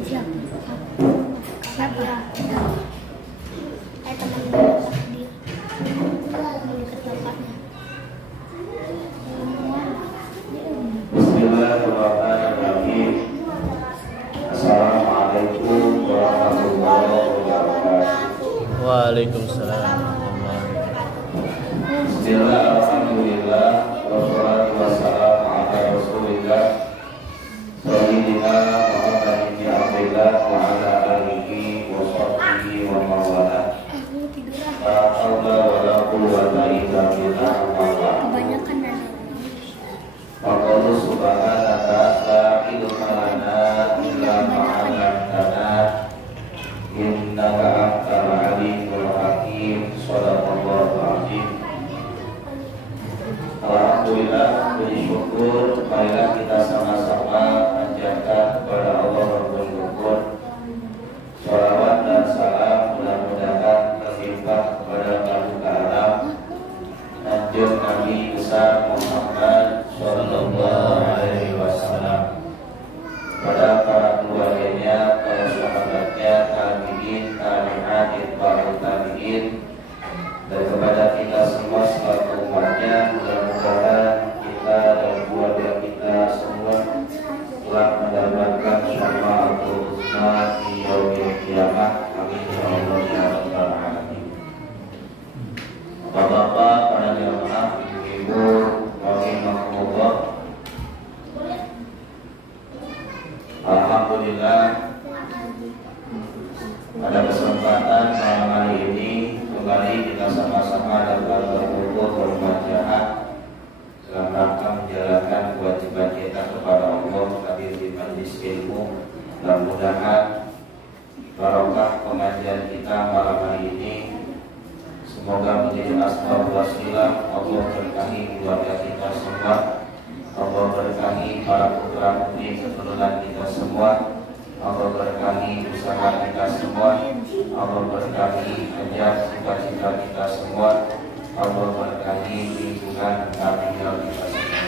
siapa? Siapa? Teman takdir. Dekat bapaknya. Bismillahirrahmanirrahim. Assalamualaikum warahmatullahi wabarakatuh. Waalaikumsalam. Bismillah, alhamdulillah, wassalatu wassalamu ala rasulillah Sayyidina Muhammadin bin Abdillah wa ala alihi wa sahbihi wa mawala. La haula wa la quwwata illa billah. Kebanyakan dari Maqala subhanaka la ilma lana illa ma 'allamtana innaka antal alimul hakim. Shadaqallahu azim. Alhamdulillah, puji syukur marilah kita sama-sama panjatkan kepada Allah Rabbul Ghafur. Shalawat dan salam mudah-mudahan terlimpah kepada Nabi Alam Anjur Nabi besar Muhammad Sallallahu Alaihi Wasallam, pada para keluarganya, para sahabatnya, tabi'in, tabi'at, para tabi'in, dan kepada kita semua selaku umatnya. Mudah-mudahan kita dan keluarga kita semua telah mendapatkan syafaatul husna di yaumil qiyamah. Amin ya Allah ya rabbal alamin. Bapak-bapak, para jamaah, ibu-ibu, rahimakumullah. Alhamdulillah, pada kesempatan malam hari ini kembali kita sama-sama dapat berkumpul bermujahadah dalam rangka menjalankan kewajiban kita kepada Allah hadir di majelis ilmu. Mudah-mudahan barokah pengajian kita malam hari ini semoga menjadi asbab wasilah Allah berkahi keluarga kita semua, Allah berkahi para putra putri keturunan kita semua, Allah berkahi usaha kita semua, Allah berkahi kerja cita-cita kita semua, Allah berkahi lingkungan tinggal kita semua.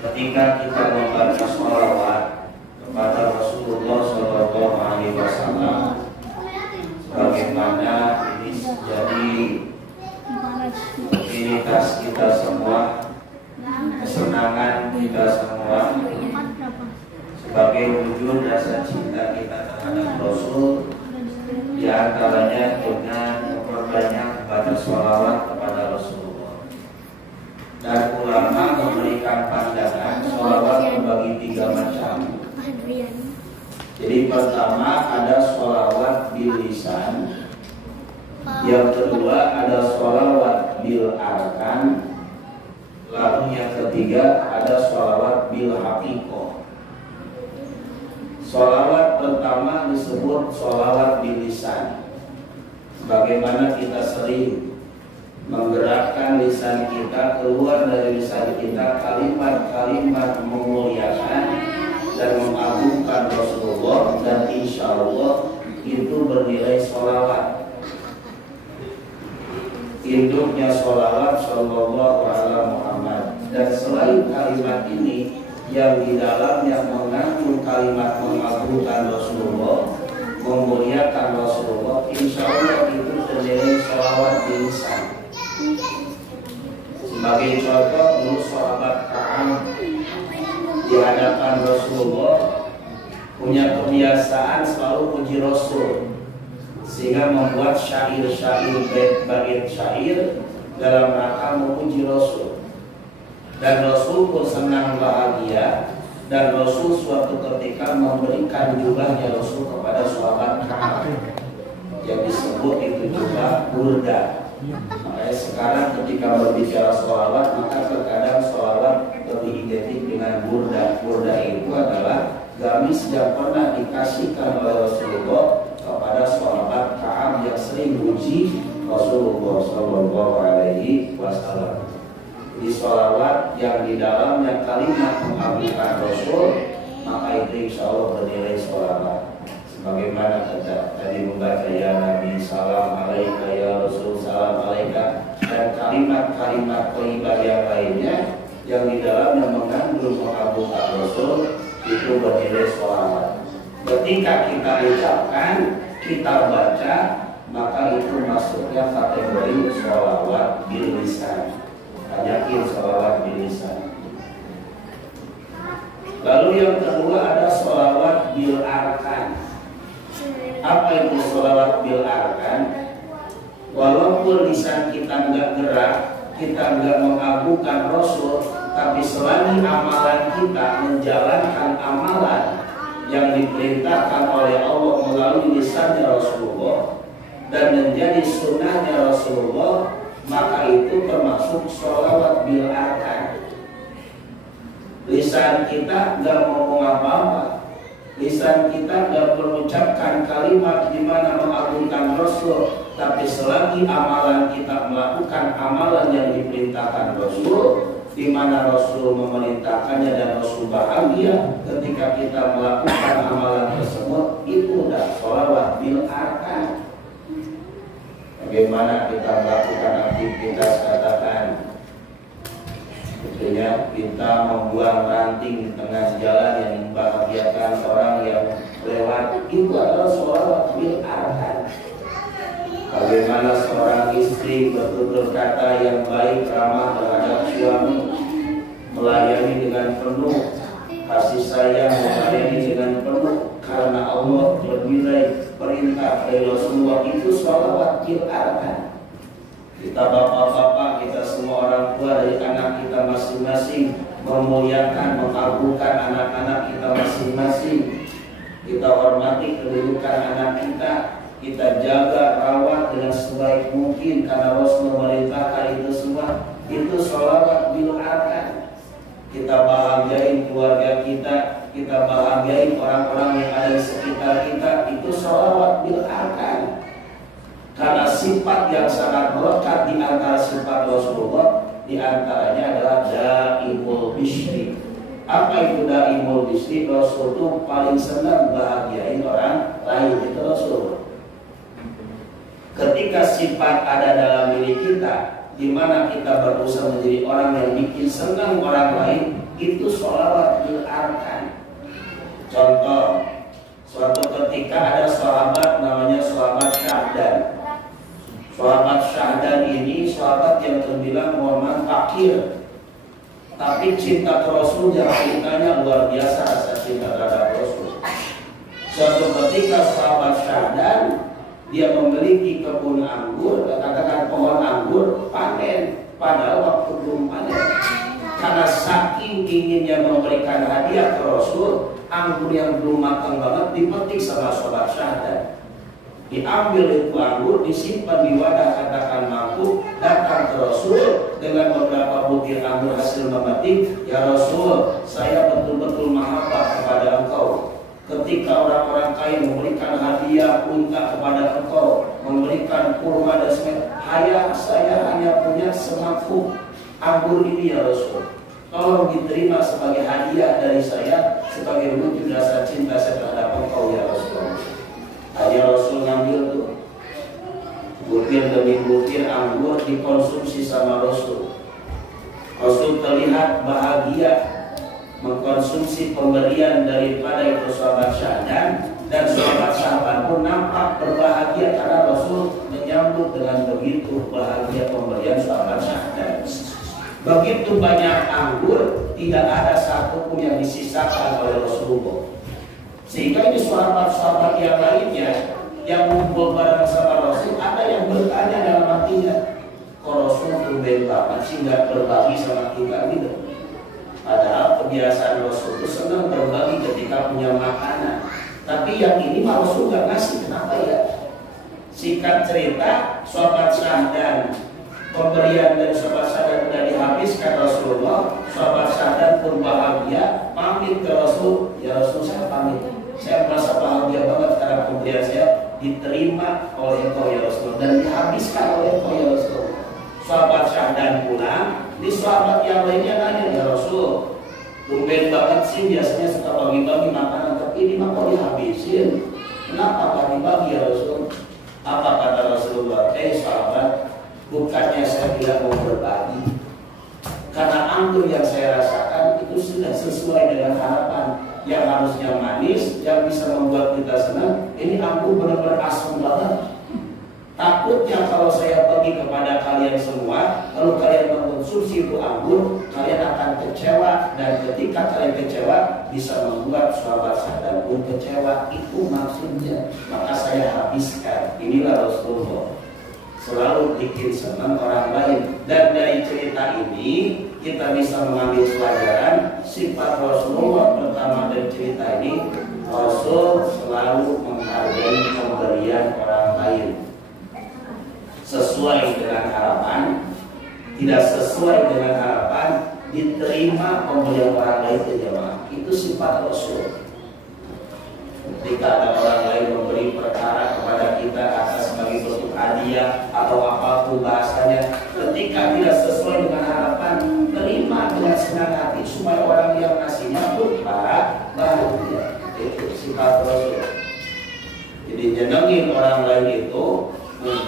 Ketika kita membaca sholawat kepada Rasulullah Sallallahu Alaihi Wasallam, sebagaimana ini jadi rutinitas kita semua, kesenangan kita semua, sebagai wujud rasa cinta kita terhadap Rasul, di antaranya dengan memperbanyak pada sholawat kepada Rasulullah. Dan ulama memberikan pandangan sholawat terbagi 3 macam. Jadi pertama ada sholawat bil lisan, yang kedua ada sholawat bil arkan, lalu yang ketiga ada sholawat bil haqiqah. Sholawat pertama disebut sholawat bil lisan, sebagaimana kita sering menggerakkan lisan kita, keluar dari lisan kita kalimat-kalimat memuliakan dan mengagungkan Rasulullah, dan insya Allah itu bernilai sholawat. Induknya sholawat Sallallahu Alaihi Muhammad. Dan selain kalimat ini yang di dalamnya mengandung kalimat mengagungkan Rasulullah, memuliakan Rasulullah, insya Allah itu bernilai sholawat di lisan. Sebagai contoh, dulu sahabat Ka'ab di hadapan Rasulullah punya kebiasaan selalu puji Rasul, sehingga membuat syair-syair, bait-bait syair dalam rangka memuji Rasul. Dan Rasul pun senang bahagia, dan Rasul suatu ketika memberikan jubahnya Rasul kepada sahabat Ka'ab yang disebut itu jubah burda. Makanya sekarang ketika berbicara sholawat, maka terkadang sholawat lebih identik dengan burda. Burda itu adalah gamis yang pernah dikasihkan oleh Rasulullah kepada sahabat Ka'ab yang sering muji Rasulullah Sallallahu Alaihi Wasallam. Di sholawat yang di dalamnya kalimat mengagungkan Rasul, maka itu insya Allah bernilai sholawat. Sebagaimana tadi membaca ya Nabi, salam alaika ya Rasul, salam alaika, dan kalimat-kalimat thayyibah yang lainnya yang di dalamnya mengandung mengagungkan Rasul, itu bernilai sholawat. Ketika ketika kita ucapkan, kita baca, maka itu masuknya kategori sholawat bil lisan. Banyakin sholawat bil lisan. Lalu yang kedua ada sholawat bil arkan. Apa itu sholawat bil arkan? Walaupun lisan kita nggak gerak, kita nggak mengagungkan Rasul, tapi selagi amalan kita menjalankan amalan yang diperintahkan oleh Allah melalui lisannya Rasulullah dan menjadi sunnahnya Rasulullah, maka itu termasuk sholawat bil arkan. Lisan kita nggak ngomong apa-apa, lisan kita nggak mengucapkan kalimat di mana mengagungkan Rasul, tapi selagi amalan kita melakukan amalan yang diperintahkan Rasul, di mana Rasul memerintahkannya dan Rasul bahagia ketika kita melakukan amalan tersebut, itu udah sholawat bil arkan. Bagaimana kita melakukan aktivitas, katakan tentunya kita membuang ranting di tengah jalan yang membahagiakan orang yang lewat, itu adalah sholawat bil arkan. Bagaimana seorang istri bertutur kata yang baik ramah terhadap suami, melayani dengan penuh kasih sayang, melayani dengan penuh karena Allah bernilai perintah dari Rasulullah, itu sholawat bil arkan. Kita bapak-bapak, kita semua orang tua dari anak kita masing-masing memuliakan, mengagungkan anak-anak kita masing-masing. Kita hormati kedudukan anak kita, kita jaga, rawat dengan sebaik mungkin karena Rasul memerintahkan itu semua. Itu sholawat bil arkan. Kita bahagiain keluarga kita bahagiain orang-orang yang ada di sekitar kita, itu sholawat bil arkan. Karena sifat yang sangat melekat di antara sifat Rasulullah, di antaranya adalah daimul bishri. Apa itu daimul bishri? Rasul itu paling senang bahagiain orang lain, itu Rasul. Ketika sifat ada dalam diri kita, di mana kita berusaha menjadi orang yang bikin senang orang lain, itu sholawat bil arkan. Contoh, suatu ketika ada sahabat namanya sahabat Syahdan. Sahabat Syahdan ini sahabat yang terbilang mohon fakir, tapi cinta ke Rasul yang cintanya luar biasa, rasa cinta terhadap Rasul. Suatu ketika sahabat Syahdan, dia memiliki kebun anggur, katakan pohon anggur, panen, padahal waktu belum panen. Karena saking inginnya memberikan hadiah ke Rasul, anggur yang belum matang banget dipetik sama sahabat Syahdan. Diambil itu anggur, disimpan di wadah katakan mangkuk, datang ke Rasul dengan beberapa butir anggur hasil memetik. Ya Rasul, saya betul-betul mahabbah kepada engkau. Ketika orang-orang kaya memberikan hadiah unta kepada engkau, memberikan kurma dan sebagainya, saya hanya punya semangkuk anggur ini ya Rasul. Tolong diterima sebagai hadiah dari saya, sebagai wujud rasa cinta saya terhadap engkau ya Rasul. Hanya Rasul ngambil tuh butir demi butir anggur dikonsumsi sama Rasul. Rasul terlihat bahagia mengkonsumsi pemberian daripada itu sahabat Syahdan, dan sahabat-sahabat pun nampak berbahagia karena Rasul menyambut dengan begitu bahagia pemberian sahabat Syahdan. Begitu banyak anggur, tidak ada satupun yang disisakan oleh Rasulullah. Sehingga ini sahabat-sahabat yang lainnya yang ngumpul bareng sama Rasul, ada yang bertanya dalam hatinya, kok Rasul tumben banget sih nggak berbagi sama kita gitu. Padahal kebiasaan Rasul itu senang berbagi ketika punya makanan. Tapi yang ini mah Rasul nggak ngasih, kenapa ya? Singkat cerita, sahabat Syahdan, pemberian dari sahabat Syahdan sudah dihabiskan Rasulullah. Sahabat Syahdan pun bahagia, pamit ke Rasul, ya Rasul saya pamit. Saya merasa bahagia banget karena pemberian saya diterima oleh engkau ya Rasul dan dihabiskan oleh engkau ya Rasul. Sahabat Syahdan pulang, di sahabat yang lainnya nanya, ya Rasul, tumben banget sih biasanya suka bagi-bagi makanan, tapi ini mah kok dihabisin? Kenapa gak dibagi ya Rasul? Apa kata Rasulullah? Sahabat, bukannya saya tidak mau berbagi, karena anggur yang saya rasakan itu sudah sesuai dengan harapan yang harusnya manis, yang bisa membuat kita senang, ini anggur benar-benar asam banget. Takutnya kalau saya pergi kepada kalian semua, kalau kalian mengkonsumsi itu anggur, kalian akan kecewa, dan ketika kalian kecewa bisa membuat sahabat saya pun kecewa. Itu maksudnya. Maka saya habiskan. Inilah Rasulullah, selalu bikin senang orang lain. Dan dari cerita ini kita bisa mengambil pelajaran sifat Rasulullah. Pertama dari cerita ini, Rasul selalu menghargai pemberian orang lain. Sesuai dengan harapan, tidak sesuai dengan harapan, diterima pemberian orang lain ke jamaah. Itu sifat Rasul. Ketika ada orang lain memberi perkara kepada kita atas sebagai bentuk hadiah atau apapun bahasanya, ketika tidak sesuai dengan harapan, terima dengan senang hati supaya orang yang ngasihnya pun bahagia. Itu sifat Rasul. Jadi nyenengin orang lain itu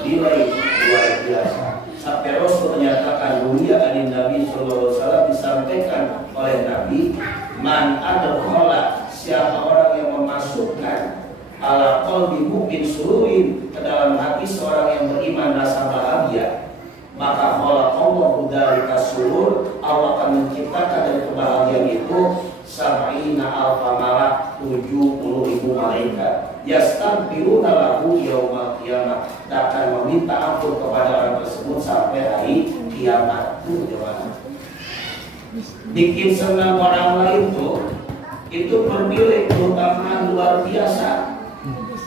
nilai luar biasa. Sampai Rasul menyatakan dunia anin Nabi Sallallahu Alaihi Wasallam, disampaikan oleh Nabi, man adkhala, siapa orang yang memasukkan ala qalbi mu'min sururin, ke dalam hati seorang yang beriman rasa bahagia, maka khalaqallahu dzalika surur, Allah akan menciptakan dari kebahagiaan itu sab'ina alfa malak, 70.000 malaikat, yastaghfiruna lahu yaumal qiyamah, akan meminta ampun kepada orang tersebut sampai hari kiamat. Itu gimana? Bikin senang orang lain tuh, itu bernilai keutamaan luar biasa.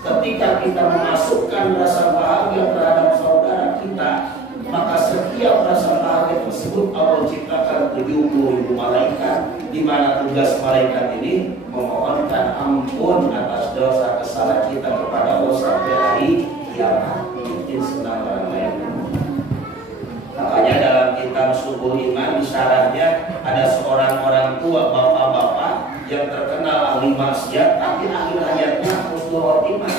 Ketika kita memasukkan rasa bahagia terhadap saudara kita, maka setiap rasa bahagia tersebut Allah ciptakan 70.000 malaikat, di mana tugas malaikat ini memohonkan ampun atas dosa kesalahan kita kepada Allah sampai hari kiamat. Bikin senang orang lain. Makanya dalam kitab Subul Iman di syarahnya ada seorang orang tua, bapak-bapak yang terkenal ahli maksiat, tapi akhir hayatnya husnul khotimah.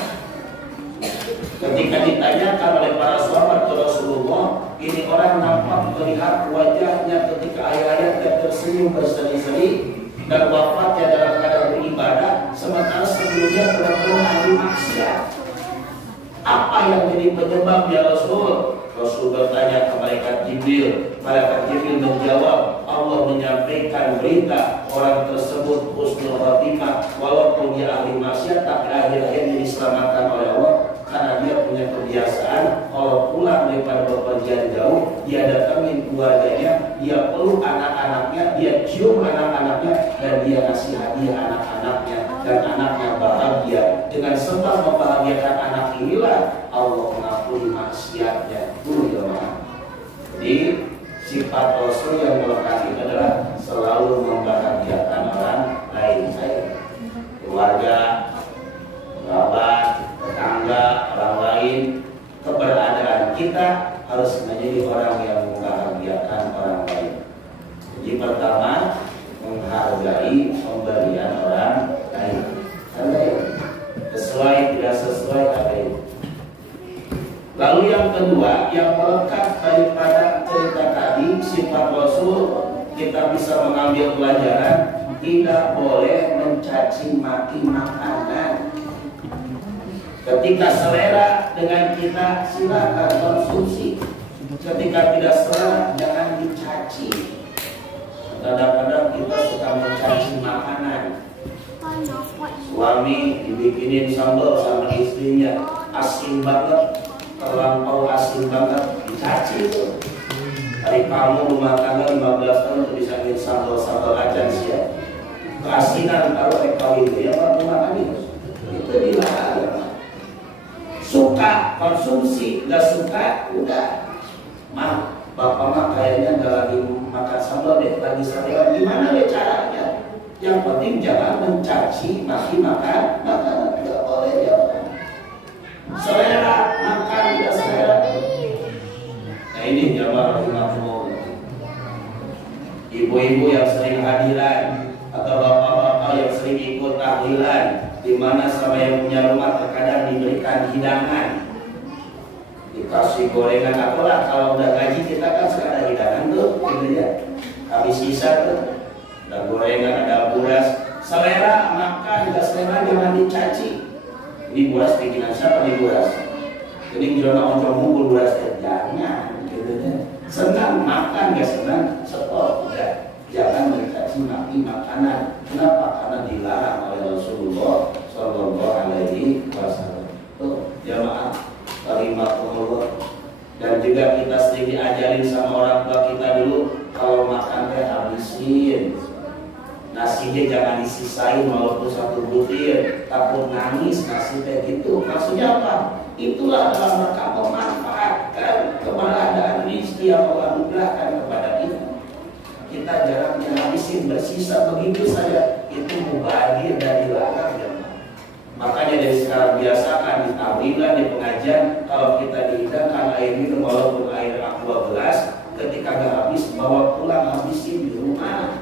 Ketika ditanyakan oleh para sahabat ke Rasulullah, ini orang nampak melihat wajahnya ketika ayat-ayatnya tersenyum berseri-seri dan wafatnya dalam keadaan beribadah, sementara sebelumnya benar-benar ahli maksiat. Apa yang jadi penyebab ya Rasul? Rasul bertanya ke malaikat Jibril. Malaikat Jibril menjawab, Allah menyampaikan berita orang tersebut husnul khotimah, walaupun dia ahli maksiat, tapi akhir-akhirnya diselamatkan oleh Allah. Karena dia punya kebiasaan, kalau pulang daripada bepergian jauh, dia datangin keluarganya, dia peluk anak-anaknya, dia cium anak-anaknya, dan dia kasih hadiah anak-anaknya, dan anaknya bahagia. Dengan sebab membahagiakan anak inilah Allah mengampuni maksiatnya. Itu ya. Jadi sifat Rasul yang melekat itu adalah selalu membahagiakan orang lain. Saya, keluarga, sahabat, tetangga, orang lain, keberadaan kita harus menjadi orang yang membahagiakan orang lain. Jadi pertama, menghargai pemberian orang lain. Sesuai tidak sesuai ada itu. Lalu yang kedua, yang melekat daripada cerita tadi, sifat Rasul, kita bisa mengambil pelajaran, tidak boleh mencaci maki makanan. Ketika selera dengan kita, silakan konsumsi. Ketika tidak selera, jangan dicaci. Kadang-kadang kita suka mencaci makanan. Suami dibikinin sambal sama istrinya, asin banget, terlampau asin banget, dicaci itu. Dari kamu rumah tangga 15 tahun untuk bisa bikin sambal-sambal acan sih ya. Keasinan kalau kawin itu ya rumah kami itu dilarang. Suka konsumsi, nggak suka udah. Mah, bapak mah kayaknya nggak lagi makan sambal deh, lagi sariwan. Gimana deh caranya? Yang penting jangan mencaci maki makanan tidak boleh ya. Selera makan tidak selera. Nah ini jamaah rahimahullah. Ibu-ibu yang sering hadiran atau bapak-bapak yang sering ikut tahlilan, di mana sama yang punya rumah terkadang diberikan hidangan, dikasih gorengan apalah. Kalau udah gaji kita kan suka ada hidangan tuh, gitu ya. Habis sisa tuh ada gorengan, ada beras. Selera Sleman jangan dicaci. Ini buras bikinan siapa nih buras? Jadi gimana oncom mukul buras jangan, gitu kan? Senang makan gak senang, stop, udah. Jangan mencaci maki makanan. Kenapa? Karena dilarang oleh Rasulullah Shallallahu Alaihi Wasallam. Tuh, jamaah kalimatullah. Dan juga kita sering diajarin sama orang tua kita dulu, kalau makan teh habisin. Nasinya jangan disisain walaupun satu butir, takut nangis nasi teh gitu. Maksudnya apa? Itulah dalam rangka memanfaatkan keberadaan rezeki yang Allah anugerahkan kepada kita. Kita jarangnya habisin, bersisa begitu saja. Itu mubazir dan dilarang ya. Makanya dari sekarang biasakan di tahlilan, di pengajian, kalau kita dihidangkan air minum walaupun air aqua gelas, ketika nggak habis bawa pulang habisin di rumah.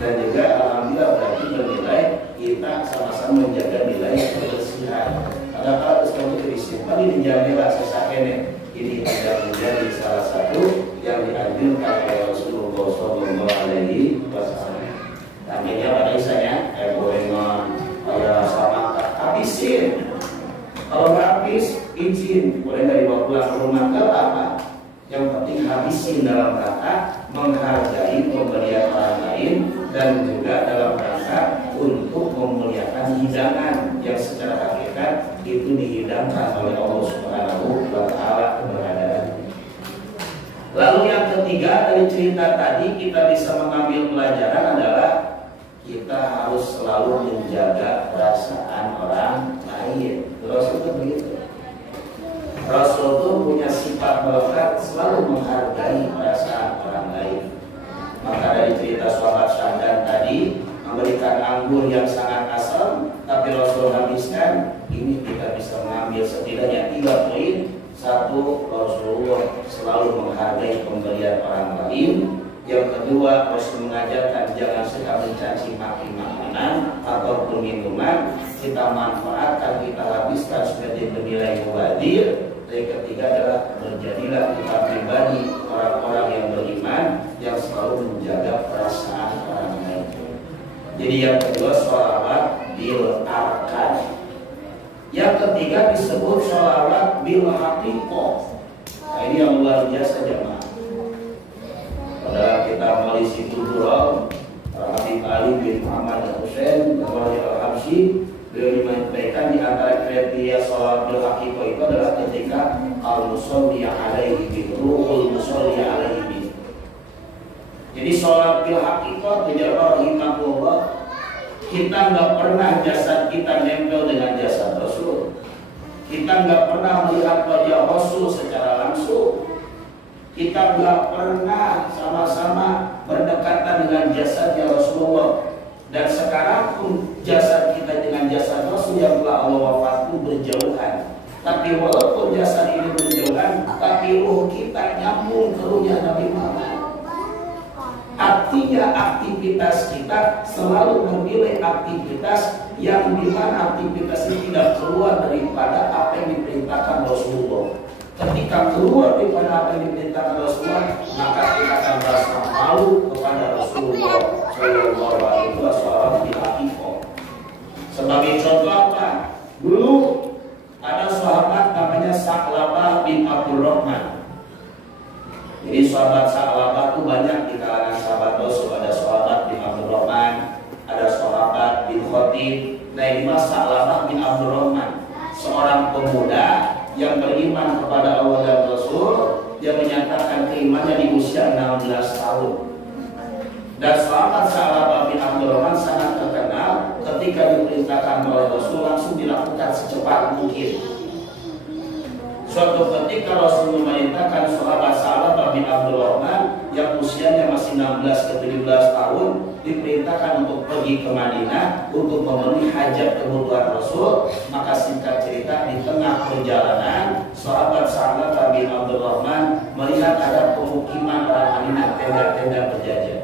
Dan juga alhamdulillah berarti bernilai kita sama-sama menjaga nilai kebersihan. Karena kalau kamu disimpan ini dijaga sesakene, ini tidak menjadi salah satu yang dianjurkan oleh Rasulullah Shallallahu Alaihi Wasallam. Namanya pada isanya gorengan, kayak sama habisin. Kalau nggak habis, izin boleh nggak dibawa pulang ke rumah ke apa? Yang penting habisin dalam rangka menghargai pemberian orang lain dan juga dalam rangka untuk memuliakan hidangan yang secara hakikat itu dihidangkan oleh Allah Subhanahu wa Ta'ala keberadaan. Lalu yang ketiga dari cerita tadi kita bisa mengambil pelajaran adalah kita harus selalu menjaga perasaan orang lain. Rasul itu begitu. Rasul itu punya sifat melekat selalu menghargai perasaan orang lain. Maka dari cerita sahabat Syahdan tadi memberikan anggur yang sangat asam, tapi Rasul habiskan. Ini kita bisa mengambil setidaknya 3 poin. Satu, Rasulullah selalu menghargai pemberian orang lain. Yang kedua, Rasul mengajarkan jangan suka mencaci maki makanan ataupun minuman. Kita manfaatkan, kita habiskan sebagai bernilai mubazir. Yang ketiga adalah menjadilah kita pribadi orang-orang yang beriman yang selalu menjaga perasaan orang lain. Jadi yang kedua sholawat bil arkan. Yang ketiga disebut sholawat bil haqiqah. Nah ini yang luar biasa jemaah. Pada kita Malisi Tudurau Habib Ali bin Muhammad Hussein Al-Habsyi, beliau menyampaikan di antara kriteria sholat bil haqiqah itu adalah ketika al-musolli alaihi bi ruhul musolli alaihi bi. Jadi sholat bil haqiqah tidak rahimahullah, kita nggak pernah jasad kita nempel dengan jasad Rasul, kita nggak pernah melihat wajah Rasul secara langsung, kita nggak pernah sama-sama berdekatan dengan jasadnya Rasulullah. Dan sekarang pun jasad kita dengan jasad Rasul yang telah Allah wafatkan berjauhan. Tapi walaupun jasad ini berjauhan, tapi ruh kita nyambung ke ruhnya Nabi Muhammad. Artinya aktivitas kita selalu memilih aktivitas yang dimana aktivitas ini tidak keluar daripada apa yang diperintahkan Rasulullah. Ketika keluar daripada apa yang diperintahkan Rasulullah, maka kita akan merasa malu kepada Rasulullah Shallallahu Alaihi Wasallam di haqiqah. Sebagai contoh apa? Dulu ada sahabat namanya Sa'labah bin Abdul Rahman. Jadi sahabat Sa'labah itu banyak di kalangan sahabat Rasul. Ada sahabat bin Abdul Rahman, ada sahabat bin Khatib. Nah ini mas Sa'labah bin Abdul Rahman, seorang pemuda yang beriman kepada Allah dan Rasul. Dia menyatakan keimanannya di usia 16 tahun. Dan sahabat Sa'labah bin Abdul Rahman sangat terkenal ketika diperintahkan oleh Rasul langsung dilakukan secepat mungkin. Suatu ketika Rasul memerintahkan sahabat Sa'labah bin Abdul Rahman yang usianya masih 16 ke 17 tahun diperintahkan untuk pergi ke Madinah untuk memenuhi hajat kebutuhan Rasul. Maka singkat cerita, di tengah perjalanan sahabat Sa'labah bin Abdul Rahman melihat ada pemukiman orang Madinah, tenda-tenda berjajar.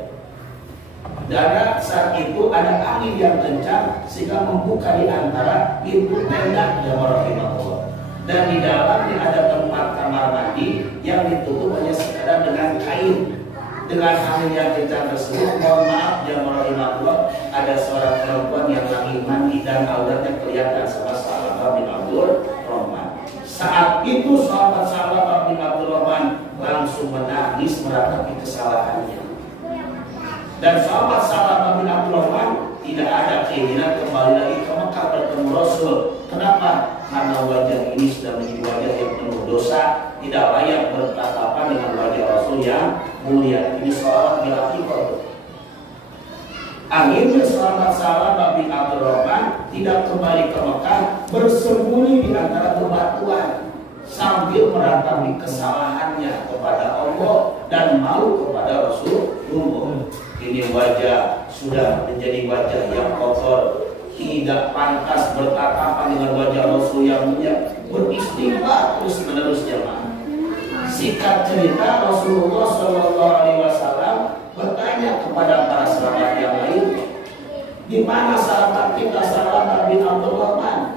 Dan saat itu ada angin yang kencang sehingga membuka di antara pintu tenda yang rahimahullah. Dan di dalamnya ada tempat kamar mandi yang ditutup hanya sekadar dengan kain. Dengan angin yang kencang tersebut, mohon maaf yang rahimahullah, ada seorang perempuan yang lagi mandi dan auratnya kelihatan sama Salamah bin Abdul Rahman. Saat itu sahabat Salamah bin Abdul Rahman langsung menangis meratapi kesalahannya. Dan sahabat Salamah bin Abdul Rahman tidak ada keinginan kembali lagi ke Mekah bertemu Rasul. Kenapa? Karena wajah ini sudah menjadi wajah yang penuh dosa, tidak layak bertatapan dengan wajah Rasul yang mulia. Ini sahabat bil-haqiqah. Akhirnya sahabat Salamah bin Abdul Rahman tidak kembali ke Mekah, bersembunyi di antara bebatuan sambil meratapi kesalahannya kepada Allah dan malu kepada Rasulullah. Ini wajah sudah menjadi wajah yang kotor, tidak pantas bertatapan dengan wajah Rasul yang mulia, beristighfar terus menerus jemaah. Singkat cerita, Rasulullah SAW bertanya kepada para sahabat yang lain, di mana sahabat kita Salamah bin Abdul Rahman?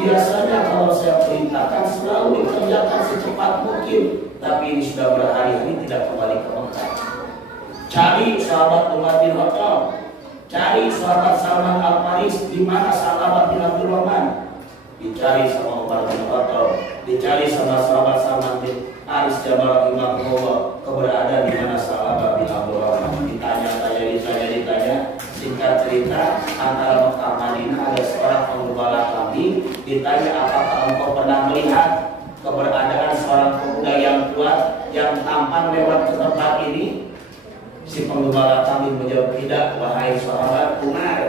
Biasanya kalau saya perintahkan selalu dikerjakan secepat mungkin, tapi ini sudah berhari-hari tidak kembali ke Mekah. Cari sahabat Umar bin Khattab, cari sahabat Salman Al-Faris, di mana Salamah bin Abdul Rahman? Dicari sama Umar bin Khattab, dicari sama sahabat Salman bin Aris Jabal Imamullah, keberadaan di mana Salamah bin Abdul Rahman. Ditanya. Singkat cerita, antara Mekah Madinah ada seorang penggembala kambing. Ditanya, apakah engkau pernah melihat keberadaan seorang pemuda yang kuat yang tampan lewat ke tempat ini? Si penggembala kambing menjawab, tidak wahai sahabat Umar,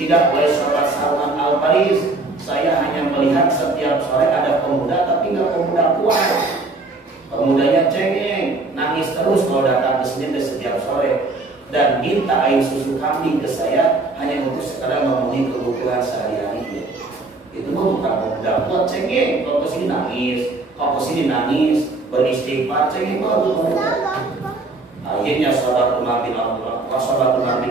tidak wahai sahabat Salman Al-Faris. Saya hanya melihat setiap sore ada pemuda, tapi nggak pemuda kuat. Pemudanya cengeng, nangis terus kalau datang ke sini setiap sore, dan minta air susu kambing ke saya hanya untuk sekadar memenuhi kebutuhan sehari-harinya. Itu mah bukan pemuda kuat, cengeng. Kalau ke sini nangis, kalau ke sini nangis, beristighfar, cengeng banget pemuda. Akhirnya sahabat Umar bin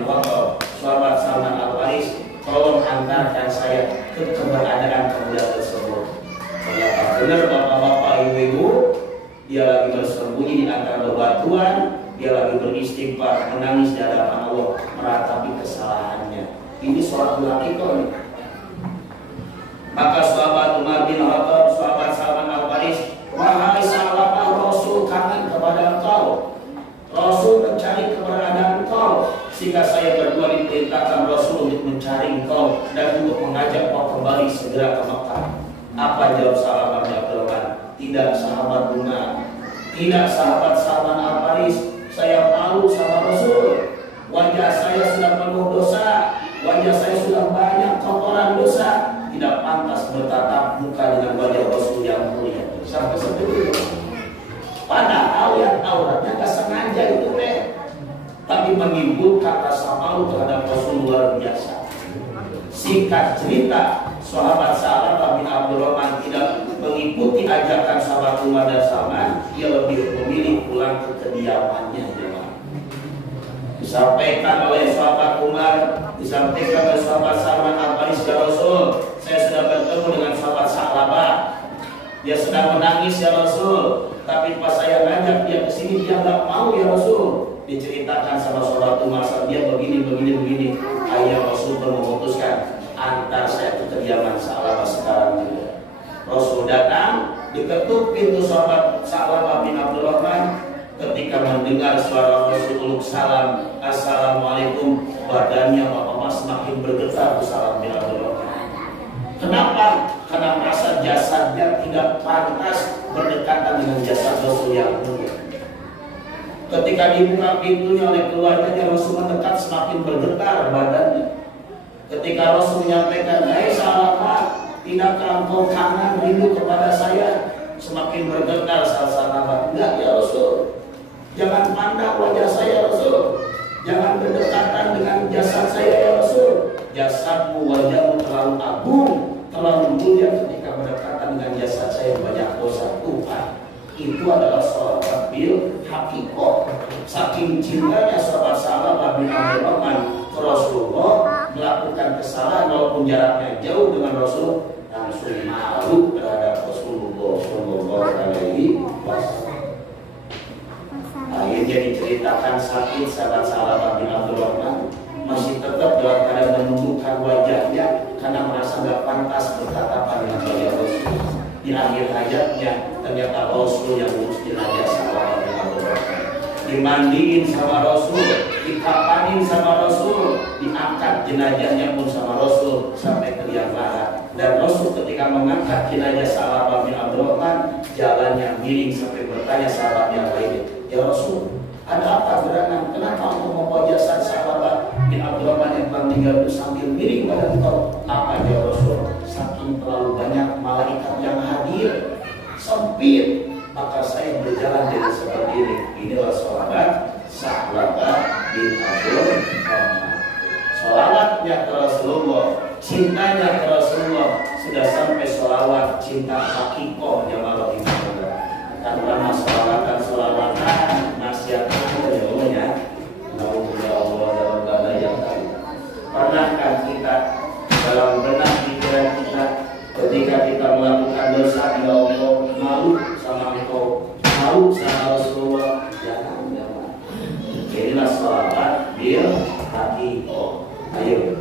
Khattab, sahabat Salman Al-Faris, tolong antarkan saya ke keberadaan pemuda tersebut. Ternyata benar bapak-bapak, ibu-ibu, dia lagi bersembunyi di antara bebatuan, dia lagi beristighfar, menangis di hadapan Allah, meratapi kesalahannya. Ini sholat bil-haqiqah. Maka sahabat Umar bin Khattab, sahabat Salman Al-Faris, wahai sahabat Rasul kangen kepada engkau, Rasul mencari keberadaan engkau, sehingga saya berdua diperintahkan Rasul untuk mencari engkau dan untuk mengajak kau kembali segera ke Mekah. Apa jawab sahabat Abdul Rahman? Tidak sahabat Umar, tidak sahabat Salman Al-Faris, saya malu sama Rasul. Wajah saya sudah penuh dosa, wajah saya sudah banyak kotoran dosa, tidak pantas bertatap muka dengan wajah Rasul yang mulia. Sampai seperti itu. Padahal yang auratnya gak sengaja itu tapi menimbulkan rasa malu terhadap Rasul luar biasa. Singkat cerita, sahabat Salamah bin Abdul Rahman tidak mengikuti ajakan sahabat Umar dan Salman. Dia lebih memilih pulang ke kediamannya. Disampaikan oleh sahabat Umar, disampaikan oleh sahabat Salman Al-Faris, ya Rasul, saya sudah bertemu dengan sahabat Salamah. Dia sedang menangis ya Rasul, tapi pas saya ngajak dia ke sini dia nggak mau ya Rasul. Diceritakan sama sahabat Umar, dia begini. Ayah Rasul pun memutuskan, antar saya ke kediaman Salamah sekarang juga. Rasul datang, diketuk pintu sahabat Salamah bin Abdul Rahman. Ketika mendengar suara Rasulullah salam, assalamualaikum, badannya bapak semakin bergetar. Salam bin Abdul Rahman. Kenapa? Karena merasa jasadnya tidak pantas berdekatan dengan jasad Rasul yang mulia. Ketika dibuka pintunya oleh keluarganya, Rasul mendekat, semakin bergetar badannya. Ketika Rasul menyampaikan, hai Salamah, tidakkah engkau kangen rindu kepada saya? Semakin bergetar Salamah. Enggak ya Rasul, jangan pandang wajah saya Rasul, jangan berdekatan dengan jasad saya ya Rasul. Jasadmu, wajahmu terlalu agung, terlalu mulia ketika berdekatan dengan jasad saya banyak dosa. Tuhan, itu adalah sahabat bil-haqiqah. Saking cintanya sahabat Salamah bin Abdul Rahman ke Rasulullah, melakukan kesalahan walaupun jaraknya jauh dengan Rasul, langsung malu terhadap Rasulullah Shallallahu Alaihi Wasallam. Akhirnya diceritakan sakit sahabat Salamah bin Abdul Rahman masih tetap dalam keadaan di akhir hajatnya ternyata Rasul yang ngurus jenazah salawat yang berkah. Dimandiin sama Rasul, dikapanin sama Rasul, diangkat jenazahnya pun sama Rasul sampai ke liang lahat. Dan Rasul ketika mengangkat jenazah Salabah bin Abdurrahman, jalannya miring sampai bertanya sahabat yang lainnya, ya Rasul, ada apa gerangan? Kenapa engkau membawa jasad Salabah bin Abdurrahman yang telah meninggal itu sambil miring pada engkau? Apa ya Rasul? Saking terlalu banyak malaikat yang hadir, sempit, maka saya berjalan dengan seperti ini. Inilah sahabat Salabah bin Abdurrahman. Salawatnya ke Rasulullah, cintanya ke Rasulullah sudah sampai salawat cinta hakikoh yang Allah inginkan. Karena salawatan nasihatkan kemudiannya. Naudzubillah Allah dalam bahasa yang tadi. Pernahkah kita dalam benak pikiran kita ketika kita melakukan dosa, ya Allah, malu sama engkau, malu sama Rasulullah? Jangan. Inilah salawat bil hakikoh. Ayo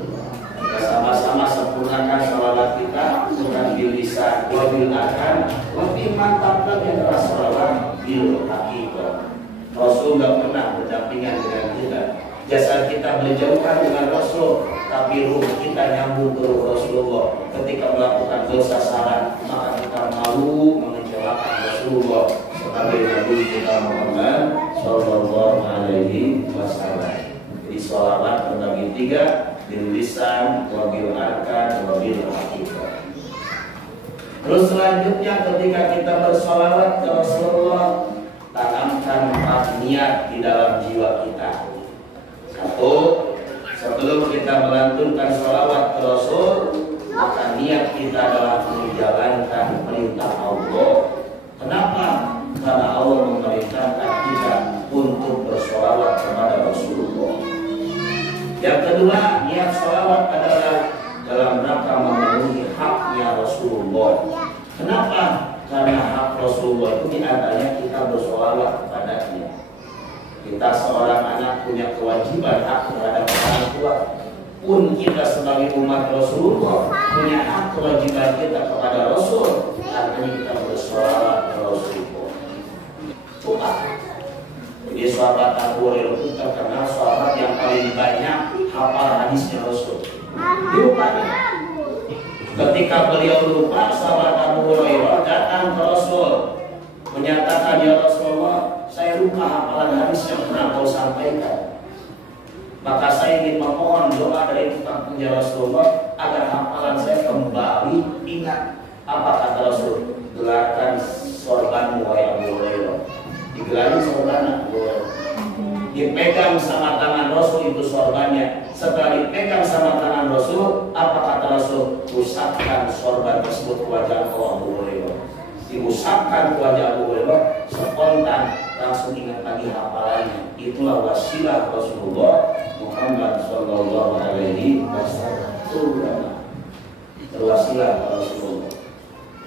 kita sama-sama sempurnakan salawat kita, bukan bil lisan, bil akan lebih mantap lagi adalah salawat bil hakikoh. Rasul tidak pernah berdampingan dengan kita. Jasad kita berjauhan dengan Rasul, tapi ruh kita nyambung ke ruh Rasulullah. Ketika melakukan dosa salah, maka kita malu mengecewakan Rasulullah sebagai Nabi kita Muhammad Sallallahu Alaihi Wasallam. Jadi sholawat terbagi tiga, bil lisan, wabil arkan, wabil hakikah. Terus selanjutnya ketika kita bersolawat ke Rasulullah, tanamkan 4 niat di dalam jiwa kita. 1, sebelum kita melantunkan sholawat ke Rasul, maka niat kita adalah menjalankan perintah Allah. Kenapa? Karena Allah memerintahkan kita untuk bersolawat kepada Rasulullah. Yang kedua, niat sholawat adalah dalam rangka memenuhi haknya Rasulullah. Kenapa? Karena hak Rasulullah itu diantaranya kita bersolawat kepadanya. Kita seorang anak punya kewajiban hak terhadap orang tua. Pun kita sebagai umat Rasulullah punya hak kewajiban kita kepada Rasul. Artinya kita bersolawat ke Rasulullah. Coba. Jadi sahabat Abu Hurairah itu terkenal sahabat yang paling banyak hafal hadisnya Rasul. Dilupakan. Ketika beliau lupa, sahabat Abu Hurairah datang ke Rasul menyatakan, ya Rasulullah, saya lupa hafalan hadis yang pernah kau sampaikan. Maka saya ingin memohon doa dari tukang penjara Rasulullah agar hafalan saya kembali ingat. Apa kata Rasul? Gelarkan sorbanmu wahai Abu Hurairah. Digelari sorban Abu Hurairah. Dipegang sama tangan Rasul itu sorbannya. Setelah dipegang sama tangan Rasul, apa kata Rasul? Usapkan sorban tersebut ke wajah Abu Hurairah. Diusapkan ke wajah Abu Hurairah, spontan langsung ingat lagi hafalannya. Itulah wasilah Rasulullah Muhammad Sallallahu Alaihi Wasallam. Terwasilah Rasulullah.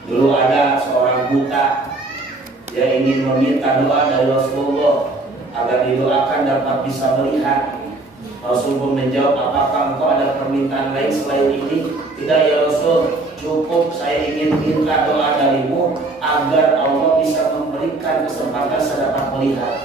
Dulu ada seorang buta, dia ingin meminta doa dari Rasulullah agar didoakan dapat bisa melihat. Rasul pun menjawab, apakah engkau ada permintaan lain selain ini? Tidak ya Rasul, cukup saya ingin minta doa darimu agar Allah bisa memberikan kesempatan saya dapat melihat.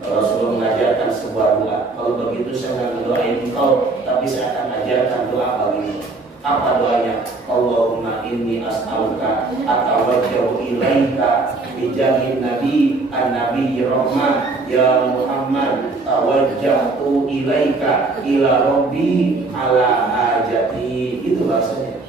Rasul mengajarkan sebuah doa. Kalau begitu saya akan mendoain engkau, tapi saya akan ajarkan doa bagimu. Apa doanya? Allahumma inni as'aluka atawajjahu ilaika bijahin nabi an-nabi rahmah ya Muhammad tawajjahtu ilaika ila rabbi ala hajati. Itu bahasanya.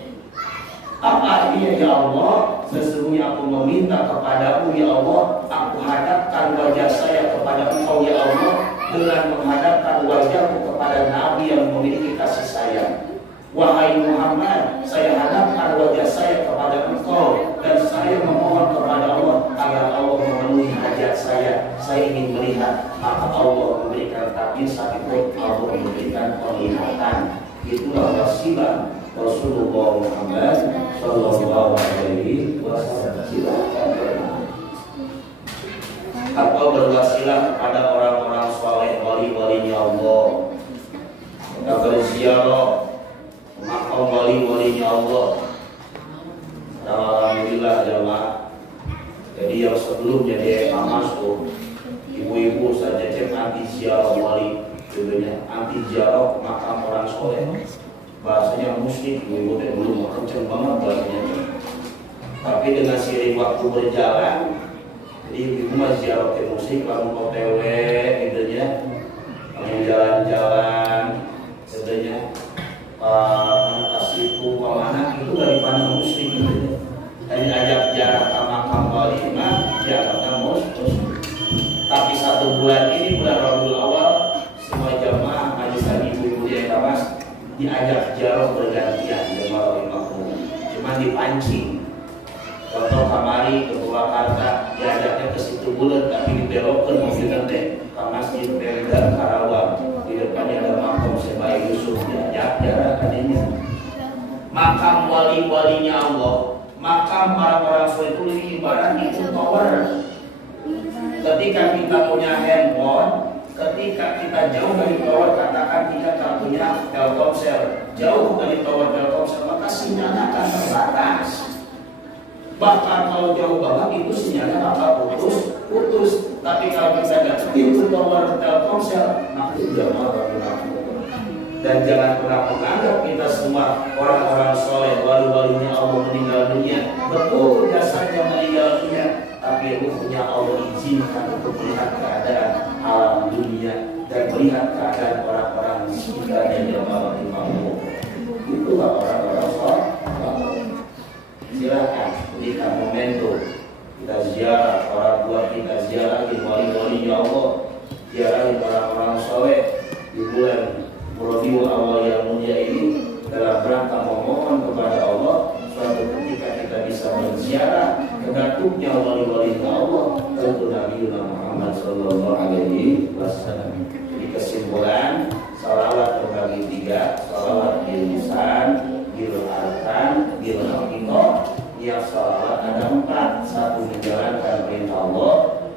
Apa artinya? Ya Allah, sesungguhnya aku meminta kepadamu ya Allah, aku hadapkan wajah saya kepada engkau ya Allah dengan menghadapkan wajahku kepada nabi yang memiliki kasih sayang. Wahai Muhammad, saya hadapkan wajah saya kepada engkau dan saya memohon kepada Allah agar Allah memenuhi hajat saya. Saya ingin melihat, maka Allah memberikan takdir saat itu Allah memberikan penglihatan. Itulah wasilah Rasulullah Muhammad Sallallahu Alaihi Wasallam. Atau berwasilah kepada orang-orang soleh, wali-walinya Allah. Kita berziarah makam wali-walinya Allah. Alhamdulillah Alhamdulillah jamaah. Jadi yang sebelum jadi masuk ibu-ibu saja cek anti ziarah wali, judulnya anti ziarah makam orang soleh. Bahasanya muslim, ibu-ibu teh belum kenceng banget bahasanya. Tapi dengan seiring waktu berjalan, jadi ibu mah ziarah ke musik, lalu OTW, judulnya, lalu jalan-jalan, judulnya, itu kemana itu dari pandang muslim, judulnya. Tadi ajak jarak ke makam wali mah, jaraknya muslim. Tapi 1 bulan ini, bulan Rabiul Awal, semua jamaah majelis ibu-ibu di Ekamas diajak ziarah bergantian jamaah wali makmum, cuma dipancing. Contoh kamari ke Purwakarta diajaknya ke situ bulan, tapi dibelokkan mobil nanti ke Masjid Pemda Karawang, di depannya ada makam Sebaik Yusuf, diajak jarak adanya. Makam wali-walinya Allah, makam para soleh itu ibaratnya itu tower. Ketika kita punya handphone, ketika kita jauh dari tower, katakan kita tak punya Telkomsel, jauh dari tower Telkomsel, maka sinyalnya akan terbatas. Bahkan kalau jauh banget itu sinyalnya bakal putus. Tapi kalau kita dekat itu tower Telkomsel, maka itu jamaah berlaku. Dan jangan pernah menganggap kita semua orang-orang soleh, wali-walinya Allah meninggal dunia. Betul jasanya meninggal dunia, tapi ruhnya Allah izinkan untuk melihat keadaan alam dunia dan melihat keadaan orang-orang di sekitarnya jamaah imammu. Itulah orang-orang soleh. Silakan berikan momentum kita ziarah orang tua kita, ziarahin wali-walinya Allah, ziarahin orang-orang soleh di bulan Rabiul Awal yang mulia ini dalam rangka memohon kepada Allah suatu ketika kita bisa berziarah kedatuknya wali-walinya Allah, tentu Nabi Muhammad Sallallahu Alaihi Wasallam. Jadi kesimpulan, salawat terbagi 3, salawat bil lisan, bil arkan, bil haqiqah. Yang salawat ada 4, 1 menjalankan perintah Allah,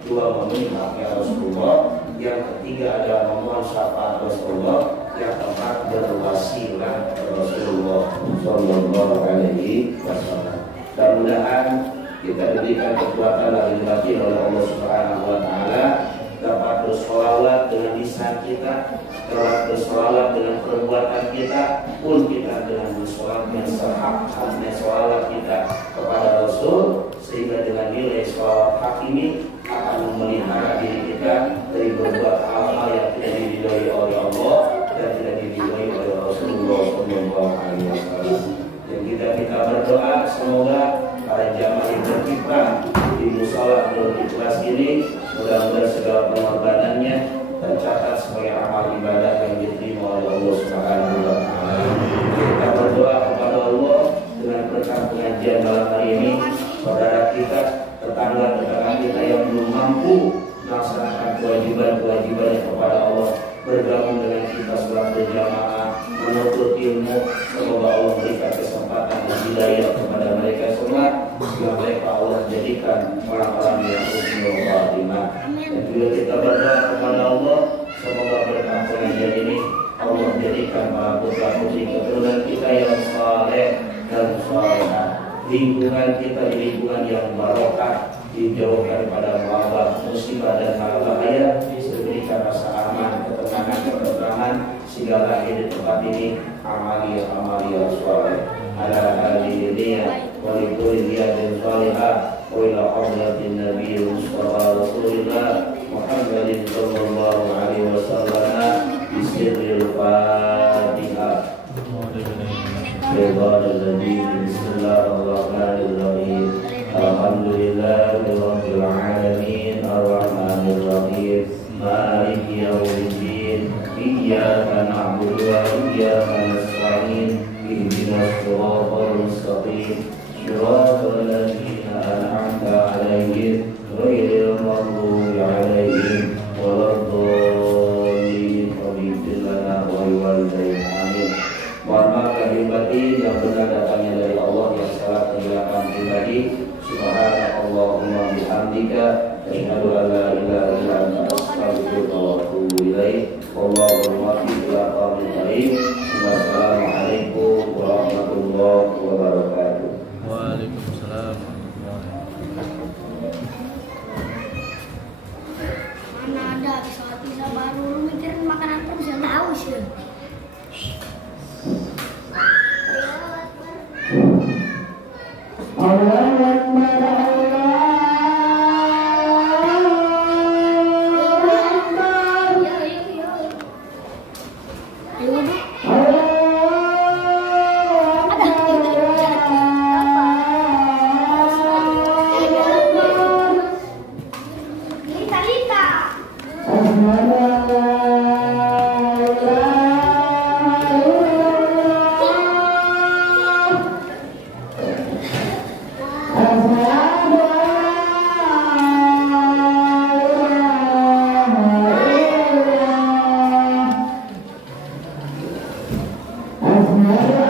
2 memenuhi haknya Rasulullah, yang ketiga adalah memohon syafaat Rasulullah, yang keempat berwasilah Rasulullah Sallallahu Alaihi Wasallam. Mudah-mudahan kita diberikan kekuatan lagi batin oleh Allah Subhanahu Wa Taala, dapat bersolawat dengan lisan kita, dapat bersolawat dengan perbuatan kita, pun kita dengan bersolawat yang sehak-haknya solawat kita kepada Rasul, sehingga dengan nilai solawat hak ini akan memelihara diri kita dari berbuat hal-hal yang tidak diridhoi oleh Allah dan tidak diridhoi oleh Rasulullah Sallallahu Alaihi Wasallam. Dan kita berdoa semoga para jamaah yang berkiprah di musala Nurul Ikhlas ini mudah-mudahan segala pengorbanannya tercatat sebagai amal ibadah yang diterima oleh Allah Subhanahu Wa Taala. Kita berdoa kepada Allah dengan berkat pengajian malam hari ini, saudara kita, tetangga-tetangga kita yang belum mampu melaksanakan kewajiban-kewajiban kepada Allah, bergabung dengan kita sholat berjamaah, menuntut ilmu, semoga Allah berikan kesempatan dan hidayah kepada mereka semua, sehingga mereka Allah jadikan orang-orang yang husnul khatimah. Dan juga kita berdoa kepada Allah, semoga berkat pengajian ini Allah jadikan para putra putri keturunan kita yang saleh dan salehah, lingkungan kita di lingkungan yang barokah, dijauhkan pada wabah, musibah dan hal bahaya, diberikan rasa aman, ketenangan, ketenteraman, sehingga lahir di tempat ini amalia soleh ala ahli dunia wa li kulli riyadin salihah wa ila hadratin nabiy mustafa rasulillah Muhammadin sallallahu alaihi wasallam bi sirril fatihah. Bismillahirrahmanirrahim. Alhamdulillahirabbil alamin arrahmanir rahim maliki yaumiddin iyyaka na'budu wa iyyaka nasta'in ihdinas siratal mustaqim siratal ladzina an'amta 'alaihim ghairil maghdubi 'alaihim waladdallin. Amin. Amin. Mohon maaf lahir batin yang benar datangnya dari Allah, yang salah penjelasan pribadi. Subhanallahumma bihamdika asyhadu an la ilaha illa anta astaghfiruka wa atubu ilaik. Wallahu muwaffiq ila aqwamit thoriq. Wassalamualaikum warahmatullahi wabarakatuh. Waalaikumsalam. Hari